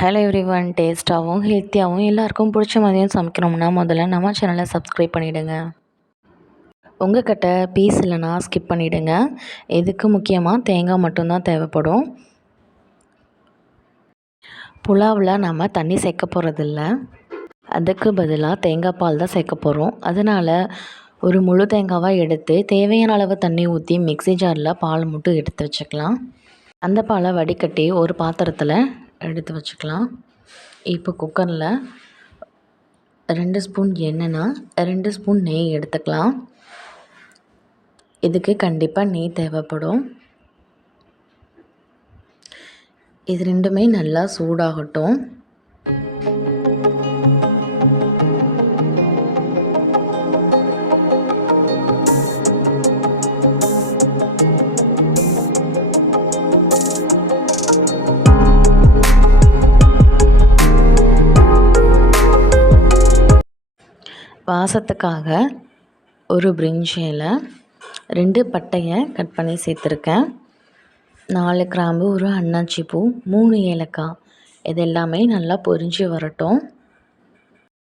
Hello everyone, டேஸ்ட்டாகவும் ஹெல்த்தியாகவும் எல்லாருக்கும் பிடிச்ச மாதிரியும் சமைக்கணும்னா முதல்ல நம்ம சேனலை சப்ஸ்கிரைப் பண்ணிவிடுங்க. உங்கள் கிட்ட பீஸ் இல்லைனா ஸ்கிப் பண்ணிவிடுங்க. இதுக்கு முக்கியமாக தேங்காய் மட்டும்தான் தேவைப்படும். புலாவில் நம்ம தண்ணி சேர்க்க போகிறதில்ல, அதுக்கு பதிலாக தேங்காய் பால் தான் சேர்க்க போகிறோம். அதனால் ஒரு முழு தேங்காவாக எடுத்து தேவையான அளவு தண்ணி ஊற்றி மிக்ஸி ஜாரில் பால் மட்டும் எடுத்து வச்சுக்கலாம். அந்த பாலை வடிகட்டி ஒரு பாத்திரத்தில் எடுத்து வச்சுக்கலாம். இப்போ குக்கரில் 2 ஸ்பூன் எண்ணெய்னா 2 ஸ்பூன் நெய் எடுத்துக்கலாம். இதுக்கு கண்டிப்பாக நெய் தேவைப்படும். இது ரெண்டுமே நல்லா சூடாகட்டும். வாசத்துக்காக ஒரு பிரிஞ்சி இலை, 2 பட்டையை கட் பண்ணி சேர்த்துருக்கேன், 4 கிராம்பு, ஒரு அன்னாச்சி பூ, 3 ஏலக்காய். இது எல்லாமே நல்லா பொரிஞ்சு வரட்டும்.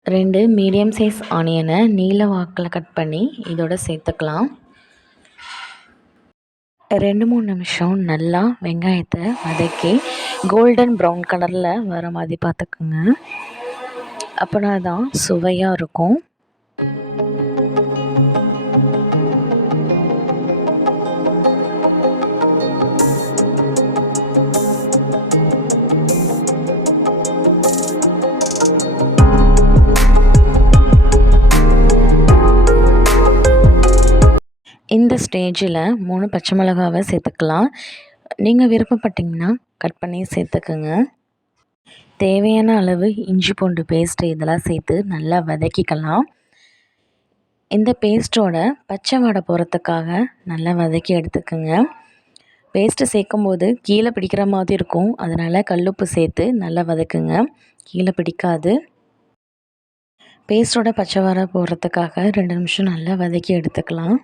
2 மீடியம் சைஸ் ஆனியனை நீல வாக்கில் கட் பண்ணி இதோட சேர்த்துக்கலாம். 2-3 நிமிஷம் நல்லா வெங்காயத்தை வதக்கி கோல்டன் ப்ரௌன் கலரில் வர மாதிரி பார்த்துக்குங்க. அப்படின்னா தான் சுவையாக இருக்கும். இந்த ஸ்டேஜில் 3 பச்சை மிளகாவை சேர்த்துக்கலாம். நீங்கள் விருப்பப்பட்டிங்கன்னா கட் பண்ணி சேர்த்துக்குங்க. தேவையான அளவு இஞ்சி பூண்டு பேஸ்ட்டு இதெல்லாம் சேர்த்து நல்லா வதக்கிக்கலாம். இந்த பேஸ்ட்டோட பச்சை வாடை போகிறதுக்காக நல்லா வதக்கி எடுத்துக்கோங்க. பேஸ்ட்டு சேர்க்கும்போது கீழே பிடிக்கிற மாதிரி இருக்கும், அதனால் கல்லுப்பு சேர்த்து நல்லா வதக்குங்க, கீழே பிடிக்காது. பேஸ்ட்டோட பச்சை வாடை போகிறதுக்காக 2 நிமிஷம் நல்லா வதக்கி எடுத்துக்கலாம்.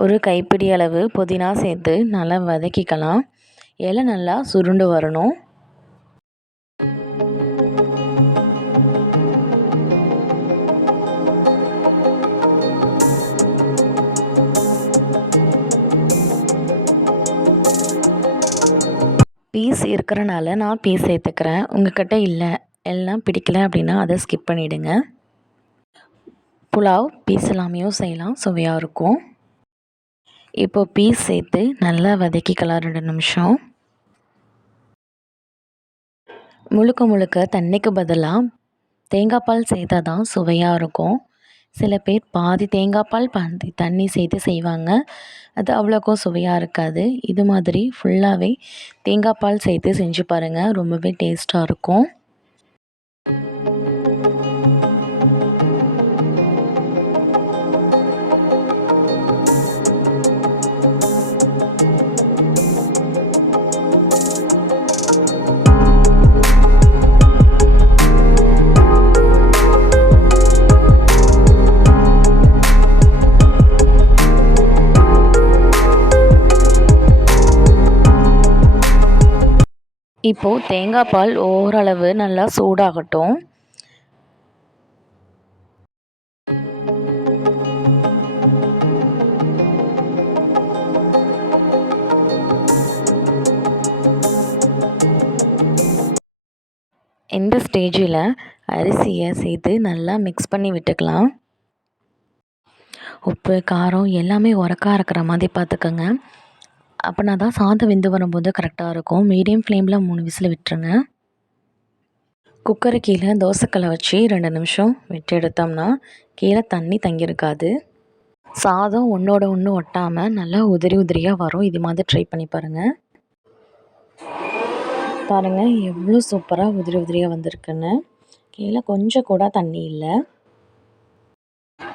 ஒரு கைப்பிடி அளவு புதினா சேர்த்து நல்லா வதக்கிக்கலாம். இலை நல்லா சுருண்டு வரணும். பீஸ் இருக்கிறனால நான் பீஸ் சேர்த்துக்கிறேன். உங்கள்கிட்ட இல்லை எல்லாம் பிடிக்கல அப்படின்னா அதை ஸ்கிப் பண்ணிவிடுங்க. புலாவ் பீஸ் எல்லாமையும் செய்யலாம், சுவையாக இருக்கும். இப்போ பீஸ் சேர்த்து நல்லா வதக்கிக்கலாம் 2 நிமிஷம். முழுக்க தண்ணிக்கு பதிலாக தேங்காய் பால் சேர்த்தா தான் சுவையாக இருக்கும். சில பேர் பாதி தேங்காய் பால் பாதி தண்ணி சேர்த்து செய்வாங்க, அது அவ்வளோக்கும் சுவையாக இருக்காது. இது மாதிரி ஃபுல்லாகவே தேங்காய் பால் சேர்த்து செஞ்சு பாருங்கள், ரொம்பவே டேஸ்ட்டாக இருக்கும். இப்போது தேங்காய் பால் ஓரளவு நல்லா சூடாகட்டும். இந்த ஸ்டேஜில் அரிசியை சேர்த்து நல்லா மிக்ஸ் பண்ணி விட்டுக்கலாம். உப்பு காரம் எல்லாமே உரக்காக இருக்கிற மாதிரி பார்த்துக்கோங்க. அப்படின்னா தான் சாதம் வெந்து வரும்போது கரெக்டாக இருக்கும். மீடியம் ஃப்ளேமில் 3 விசில் விட்டுருங்க. குக்கரு கீழே தோசைக்கல்லை வச்சு 2 நிமிஷம் விட்டு எடுத்தோம்னா கீழே தண்ணி தங்கியிருக்காது. சாதம் ஒன்றோட ஒன்று ஒட்டாமல் நல்லா உதிரியாக வரும். இது மாதிரி ட்ரை பண்ணி பாருங்கள். எவ்வளோ சூப்பராக உதிரியாக வந்திருக்குன்னு. கீழே கொஞ்சம் கூட தண்ணி இல்லை.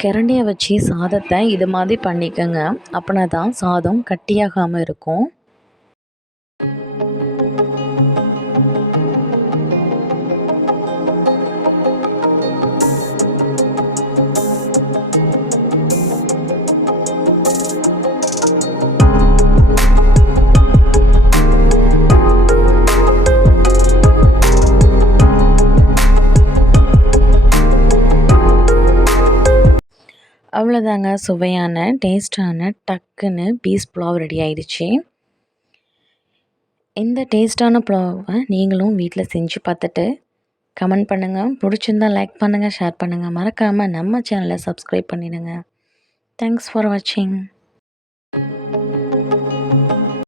கரண்டியை வச்சு சாதத்தை இது மாதிரி பண்ணிக்கோங்க, அப்படின்னா தான் சாதம் கட்டியாகாமல் இருக்கும். அவ்வளோதாங்க, சுவையான டேஸ்ட்டான டக்குன்னு பீஸ் புலாவ் ரெடி ஆயிடுச்சு. இந்த டேஸ்ட்டான புலாவை நீங்களும் வீட்டில் செஞ்சு பார்த்துட்டு கமெண்ட் பண்ணுங்கள். பிடிச்சிருந்தா லைக் பண்ணுங்கள், ஷேர் பண்ணுங்கள். மறக்காமல் நம்ம சேனலை சப்ஸ்கிரைப் பண்ணிடுங்க. தேங்க்ஸ் ஃபார் வாட்சிங்.